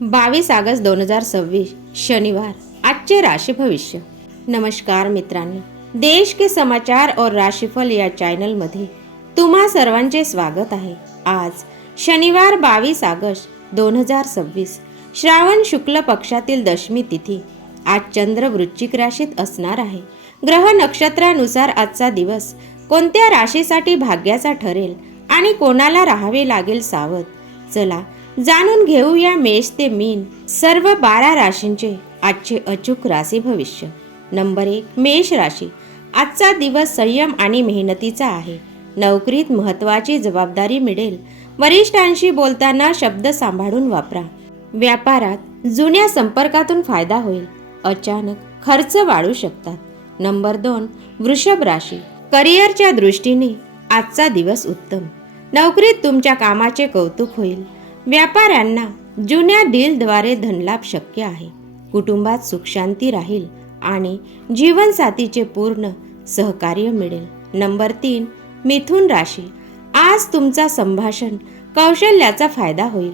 22 August 2026 शनिवार। आजचे राशि भविष्य। नमस्कार मित्रांनो, देश के समाचार और राशिफल या चॅनल मध्ये तुम्हा सर्वांचे स्वागत आहे। आज शनिवार 22 ऑगस्ट 2026 श्रावण शुक्ल पक्षातील दशमी तिथी। आज चंद्र वृश्चिक राशीत असणार आहे। ग्रह नक्षत्रानुसार आजचा दिवस कोणत्या राशीसाठी भाग्याचा ठरेल आणि कोणाला राहावे लागेल सावध। चला जाणून घेऊया मेष ते मीन सर्व 12 राशींचे आजचे अचूक राशी भविष्य। नंबर 1 मेष राशी। आजचा दिवस संयम आणि मेहनतीचा आहे। नोकरीत महत्त्वाची जबाबदारी मिळेल। वरिष्ठांशी बोलताना शब्द सांभाळून वापरा। व्यापारात जुन्या संपर्कातून फायदा होईल। अचानक खर्च वाढू शकतात। नंबर 2 वृषभ राशी। करिअरच्या दृष्टीने आजचा दिवस उत्तम। नोकरीत तुमच्या कामाचे कौतुक होईल। व्यापाऱ्यांना जुन्या डीलद्वारे धनलाभ शक्य आहे। कुटुंबात सुखशांती राहील आणि जीवनसाथीचे पूर्ण सहकार्य मिळेल। नंबर 3 मिथुन राशी। आज तुमचा संभाषण कौशल्याचा फायदा होईल।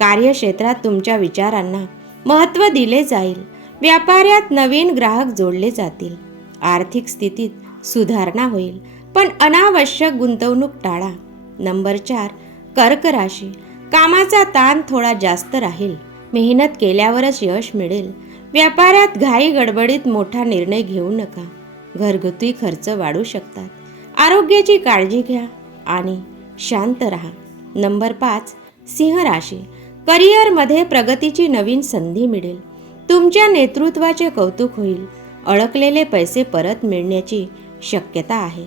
कार्यक्षेत्रात तुमच्या विचारांना महत्त्व दिले जाईल। व्यापारात नवीन ग्राहक जोडले जातील। आर्थिक स्थितीत सुधारणा होईल, पण अनावश्यक गुंतवणूक टाळा। नंबर 4 कर्क राशी। कामाचा ताण थोडा जास्त राहील। मेहनत केल्यावरच यश मिळेल। व्यापारात घाई गडबडीत मोठा निर्णय घेऊ नका। घरगुती खर्च वाढू शकतात। आरोग्याची काळजी घ्या आणि शांत राहा। नंबर 5 सिंह राशी। करिअरमध्ये प्रगतीची नवीन संधी मिळेल। तुमच्या नेतृत्वाचे कौतुक होईल। अडकलेले पैसे परत मिळण्याची शक्यता आहे।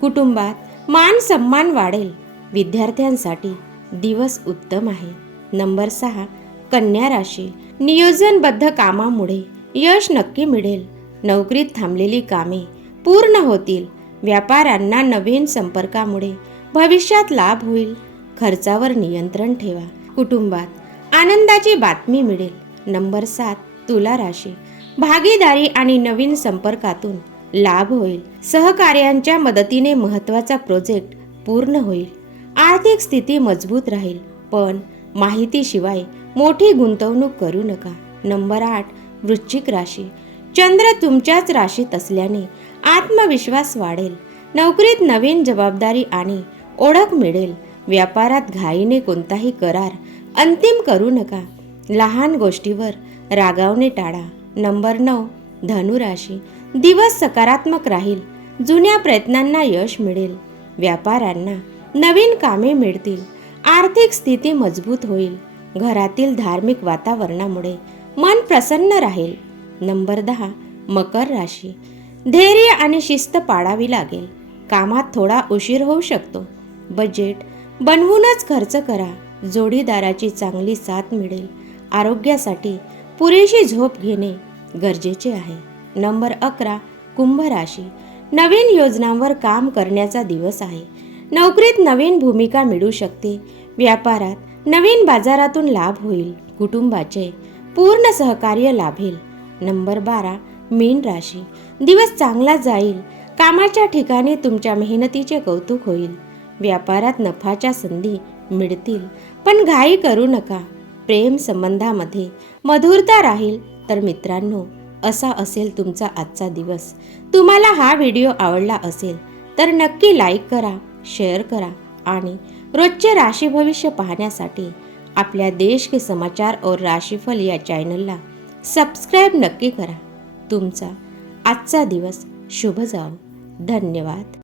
कुटुंबात मान सन्मान वाढेल। विद्यार्थ्यांसाठी दिवस उत्तम आहे। नंबर 6 कन्या राशी। नियोजनबद्ध कामामुळे यश नक्की मिळेल। नोकरीत थांबलेली कामे पूर्ण होतील। व्यापाऱ्यांना नवीन संपर्कामुळे भविष्यात लाभ होईल। खर्चावर नियंत्रण ठेवा। कुटुंबात आनंदाची बातमी मिळेल। नंबर 7 तुला राशी। भागीदारी आणि नवीन संपर्कातून लाभ होईल। सहकार्यांच्या मदतीने महत्त्वाचा प्रोजेक्ट पूर्ण होईल। आर्थिक स्थिती मजबूत राहील, पण माहितीशिवाय मोठी गुंतवणूक करू नका। नंबर 8 वृश्चिक राशी। चंद्र तुमच्याच राशीत असल्याने आत्मविश्वास वाढेल। नोकरीत नवीन जबाबदारी आणि ओळख मिळेल। व्यापारात घाईने कोणताही करार अंतिम करू नका। लहान गोष्टीवर रागावणे टाळा। नंबर 9 धनु राशी। दिवस सकारात्मक राहील। जुन्या प्रयत्नांना यश मिळेल। व्यापाऱ्यांना नवीन कामे मिळतील। आर्थिक स्थिती मजबूत होईल। घरातील धार्मिक वातावरणामुळे मन प्रसन्न राहील। नंबर 10 मकर राशी। धैर्य आणि शिस्त पाळावी लागेल। कामात थोडा उशीर होऊ शकतो। बजेट बनवूनच खर्च करा। जोडीदाराची चांगली साथ मिळेल। आरोग्यासाठी पुरेशी झोप घेणे गरजेचे आहे। नंबर 11 कुंभ राशी। नवीन योजनांवर काम करण्याचा दिवस आहे। नोकरीत नवीन भूमिका मिळू शकते। व्यापारात नवीन बाजारातून लाभ होईल। कुटुंबाचे पूर्ण सहकार्य लाभेल। नंबर 12 मीन राशी। दिवस चांगला जाईल। कामाच्या ठिकाणी तुमच्या मेहनतीचे कौतुक होईल। व्यापारात नफाच्या संधी मिळतील, पण घाई करू नका। प्रेम संबंधामध्ये मधुरता राहील। तर मित्रांनो, असा असेल तुमचा आजचा दिवस। तुम्हाला हा व्हिडिओ आवडला असेल तर नक्की लाईक करा, शेअर करा आणि रोजचे राशी भविष्य पाहण्यासाठी आपल्या देश के समाचार और राशिफल या चॅनलला सबस्क्राईब नक्की करा। तुमचा आजचा दिवस शुभ जाओ। धन्यवाद।